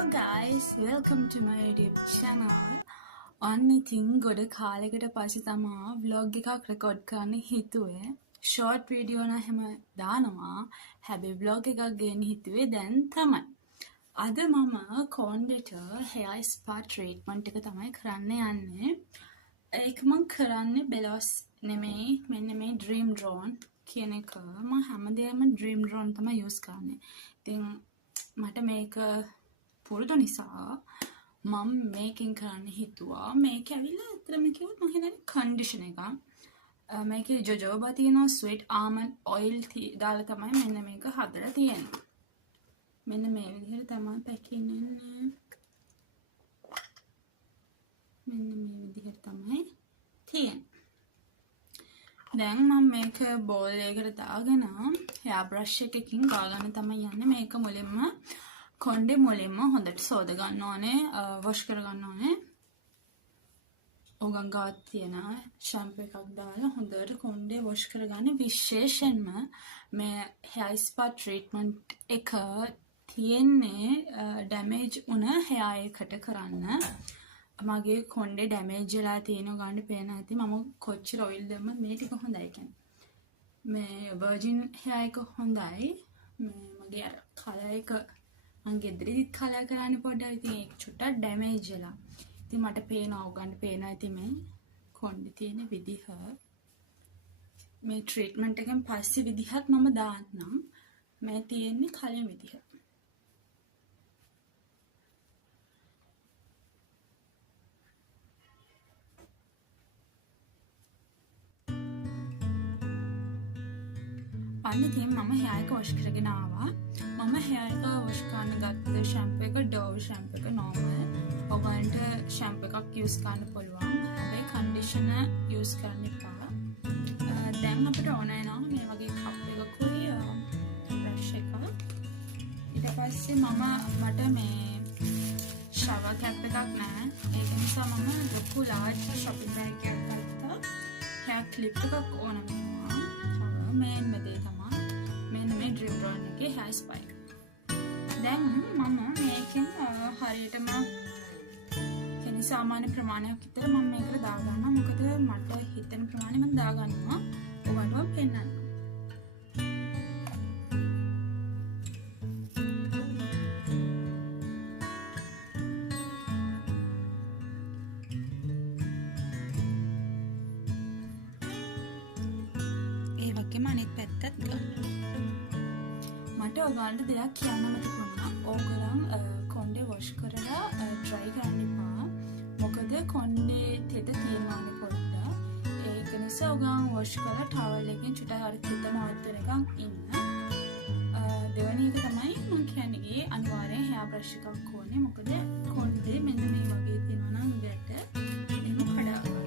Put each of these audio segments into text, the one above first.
Hello guys, welcome to my YouTube channel. ඔන්න ඉතින් ගොඩ කාලයකට පස්සේ තමා vlog එකක් record කරන්න හිතුවේ. short video නම් හැම දානවා. හැබැයි vlog එකක් ගේන්න හිතුවේ දැන් තමයි. අද මම කොණ්ඩේට hair spa treatment එක තමයි කරන්න යන්නේ. ඒක මම කරන්නේ Belos නෙමෙයි, මෙන්න මේ Dream Drone කියන එක. මම හැමදේම Dream Drone තමයි use කරන්නේ. ඉතින් මට මේක පුරුදු නිසා මම මේකෙන් කරන්න හිතුවා. මේක ඇවිල්ලා අතරම කිව්වොත් මම හිතන්නේ කන්ඩිෂන් එකක්. මේකේ ජොජෝබා තියෙනවා, ස්වීට් ආමන්ඩ් ඔයිල් දාලා තමයි මෙන්න මේක හදලා තියෙන්නේ. මෙන්න මේ විදිහට තමයි පැකින් එන්නේ. මෙන්න මේ විදිහට තමයි තියෙන්නේ. දැන් මම මේක බෝල් එකකට දාගෙන hair brush එකකින් ගාගන්න තමයි යන්නේ. මේක මුලින්ම කොණ්ඩේ මුලින්ම හොඳට සෝද ගන්න ඕනේ, wash කර ගන්න ඕනේ. ඕගන් ගාත් තියෙන shampoo එකක් දාලා හොඳට කොණ්ඩේ wash කරගන්න. විශේෂයෙන්ම මේ hair spa treatment එක තියෙන්නේ damage වුණ hair එකට කරන්න. මගේ කොණ්ඩේ damage වෙලා තියෙන ගන්න පේන ඇති. මම කොච්චර oil දැම්මත් මේ ටික හොඳයි කියන්නේ. මේ virgin hair එක හොඳයි. මගේ අර color එක මං ගෙදරදිත් කලර් කරන්නේ පොඩ්ඩක්. ඉතින් ඒක චුට්ටක් ඩැමේජ් වෙලා. ඉතින් මට පේනවා උගන්න පේනවා ඉතින් මේ කොණ්ඩේ තියෙන විදිහ. මේ ට්‍රීට්මන්ට් එකෙන් පස්සේ විදිහත් මම දාන්නම්. මේ තියෙන්නේ කලින් විදිහ. අන්න ඉතින් මම hair එක wash කරගෙන ආවා. මම hair එක wash කරන්න ගත්ත shampoo එක Dove shampoo එක normal. ඔයගොල්ලන්ට shampoo එකක් use කරන්න පුළුවන්. හැබැයි conditioner use කරන්න එපා. දැන් අපිට ඕන වෙනවා මේ වගේ cup එකකුයි brush එක. ඊට පස්සේ මට මේ shower cap එකක් නැහැ. ඒක නිසා මම ලොකු large shopping bag එකක් ගත්තා. hair clip එකක් ඕන වෙනවා. මේන් මෙතේ තමයි මෙන්න මේ Dream Drone එකේ hair spa එක. දැන් මම මේකෙන් හරියටම කෙනි සාමාන්‍ය ප්‍රමාණයක් විතර මම මේකට දාගන්නවා. මොකද මට හිතෙන ප්‍රමාණය මම දාගන්නවා. ඔයාලටම පෙන්නන්න. ඒ වගේම අනිත් පැත්තත් ගන්න. මට ඔයගලන්ට දෙයක් කියන්න මතක වුණා. ඕගලන් කොණ්ඩේ wash කරලා dry කරන්න එපා. මොකද කොණ්ඩේ තෙත තියෙනවානේ පොඩ්ඩක්. ඒක නිසා ඔයගලන් wash කරලා towel එකෙන් චුට්ටක් හරි තෙත නවත්තනකම් ඉන්න. දෙවෙනි එක තමයි මම කියන්නේ අනිවාර්යෙන් hair brush එකක් ඕනේ. මොකද කොණ්ඩේ මෙන්න මේ වගේ තියෙනවා නම් ගැට එහෙම කඩා ගන්න.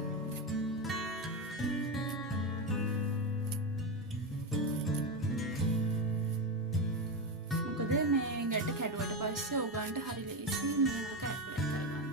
ගැට කැඩුවට පස්සේ ඔයගලන්ට හරි ලේසි මේක ඇප්ලයි කරගන්න.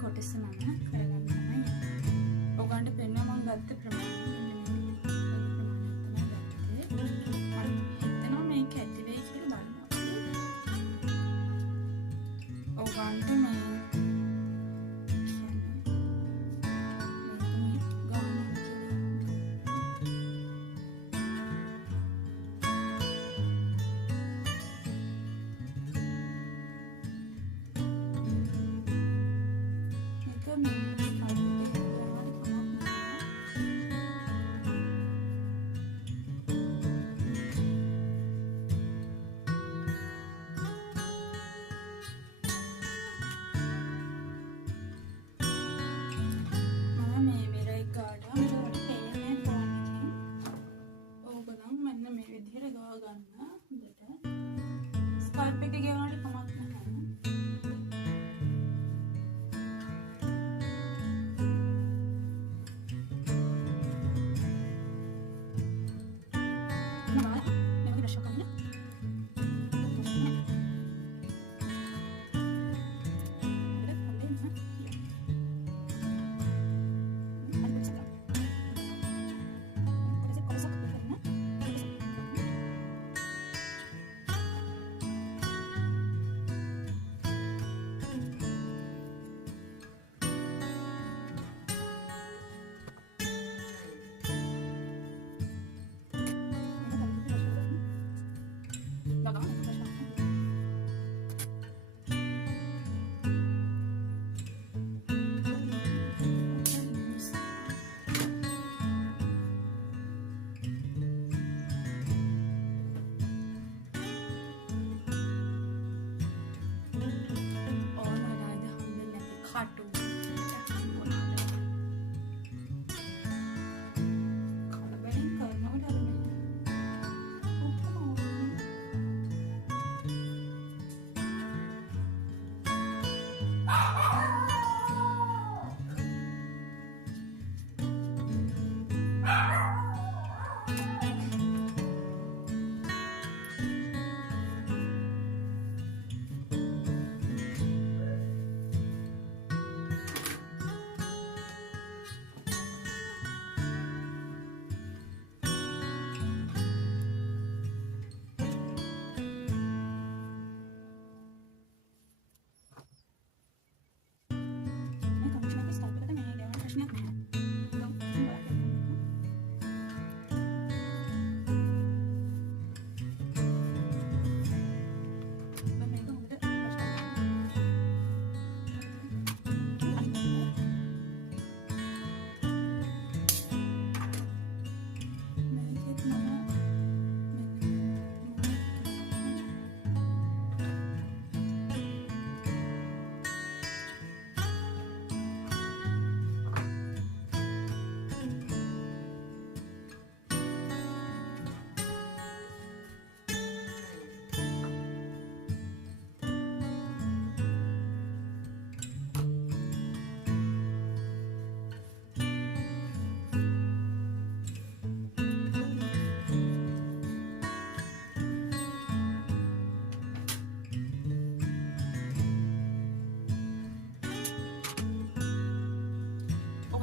කොටස මම කරගන්න තමයි. ඔයගොල්ලන්ට පෙන්නන මම ගත්ත ප්‍රමාණය තමයි ගත්තේ. මම හිතනවා මේක ඇති වෙයි කියලා බලනවා. ඔයගොල්ලන්ට මේ විදිහට ගව ගන්න හොඳට ස්කල්ප් එක ගෙවනට කමක් නැහැ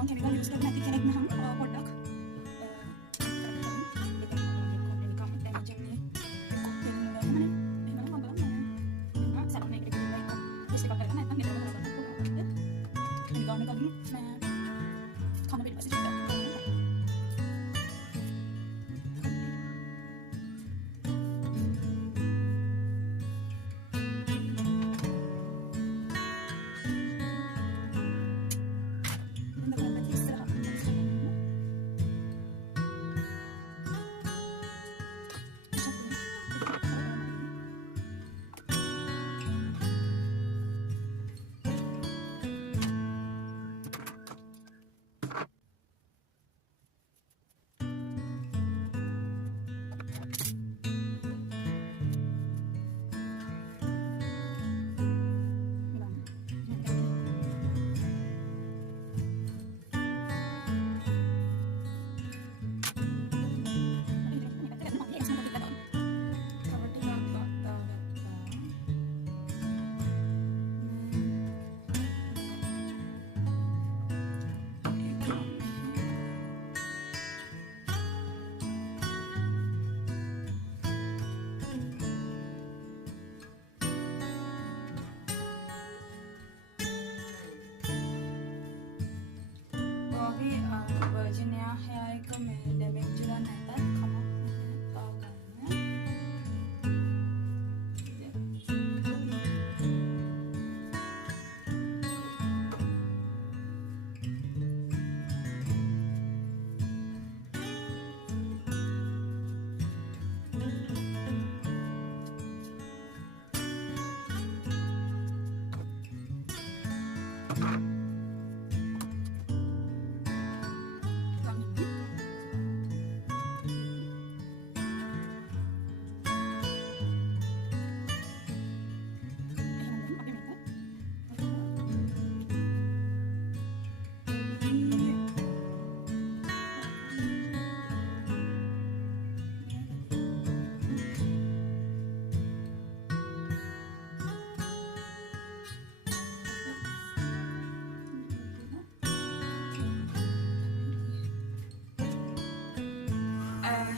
chemical use කරලා නැති කෙනෙක් නම් පොඩ්ඩක් Virginia hair එක මේ damage වෙලා නැතත් කමක්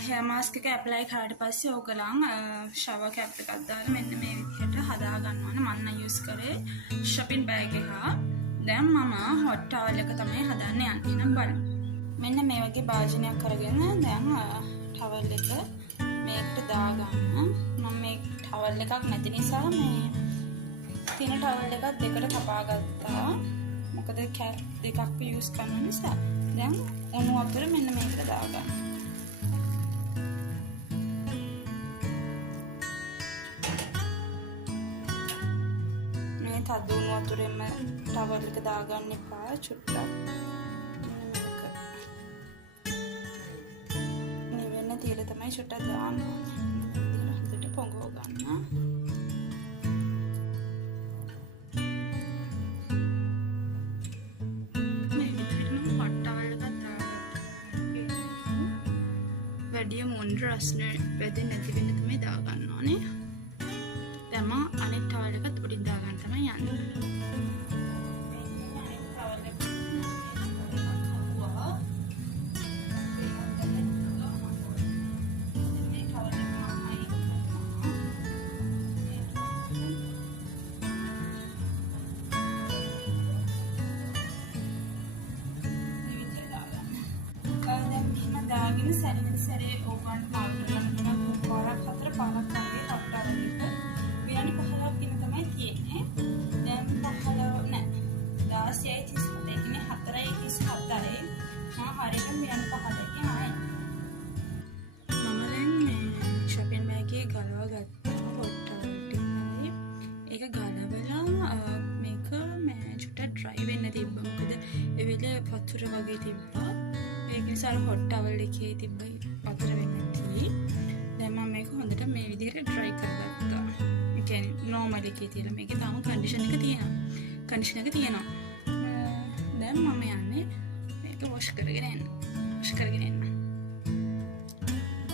hair mask එක apply කරාට පස්සේ ඕකලං shower cap එකක් දාලා මෙන්න මේ විදිහට හදා ගන්න ඕනේ. මම නම් use කරේ shopping bag එක. දැන් මම hot towel එක තමයි හදන්න යන්නේ. නම් බලන්න. මෙන්න මේ වගේ භාජනයක් අරගෙන දැන් towel එක මේකට දාගන්න. මම මේ towel එකක් නැති නිසා මේ තින towel එකක් දෙකට කපා ගත්තා. මොකද cap දෙකක් use කරන නිසා. දැන් උණු වතුර මෙන්න මේකට දාගන්න. මේ තද උණු වතුරෙම towel එක දාගන්න එපා චුට්ටක්. නිවෙන්න තියලා තමයි චුට්ටක් දාන්න ඕනේ. ඉතින් හොඳට පොඟව ගන්න. වැඩිය මුන්ඩ රස්න වැදෙ නැති වෙන්න තමයි දාගන්න ඕනේ. දැන් මම අනෙක් towel එකත් උඩින් දාගන්න තමයි යන්නේ. දාගෙන සැරේ ඕවන් පාරක් හතර පාරක් වගේ hot towel එක විනාඩි 15ක් ඉන්න තමයි තියෙන්නේ. දැන් 15 නෑ 16:37 කියන්නේ 4:37යි. මම හරියට විනාඩි 15කින් ආයි. මම දැන් මේ shopping bag එකේ ගලව ගත්ත hot towel ටිකයි. ඒක ගලවලා මේක මේ චුට්ටක් dry වෙන්න තිබ්බා. මොකද ඒ වෙලේ වතුර වගේ තිබ්බා. ඒක නිසා hot towel එකේ තිබ්බ වතුර වෙන්නේ නැති. දැන් මම මේක හොඳට මේ විදිහට dry කරගත්තා. ඒ කියන්නේ normal එකේ තියලා මේකේ තාම condition එක තියෙනවා. දැන් මම යන්නේ මේක wash කරගෙන එන්න.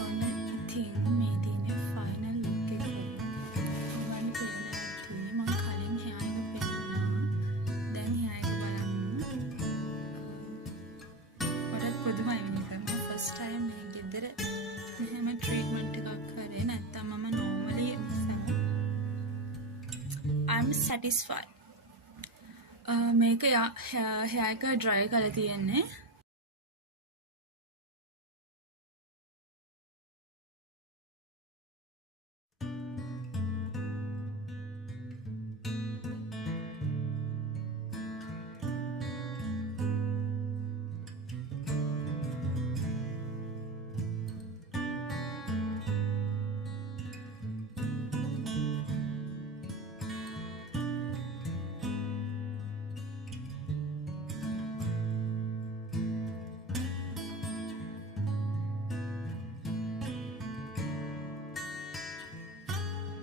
ඔන්න ඉතින් මේ දිනේ final look එක. මම කලින් hair එක පෙන්නුවා. දැන් hair එක බලන්න. පුදුමයි මේක. මම first time මේ ගෙදර මෙහෙම treatment එකක් කරේ නැත්තම් මම normally I'm satisfied. මේක hair එක dry කරලා තියෙන්නේ.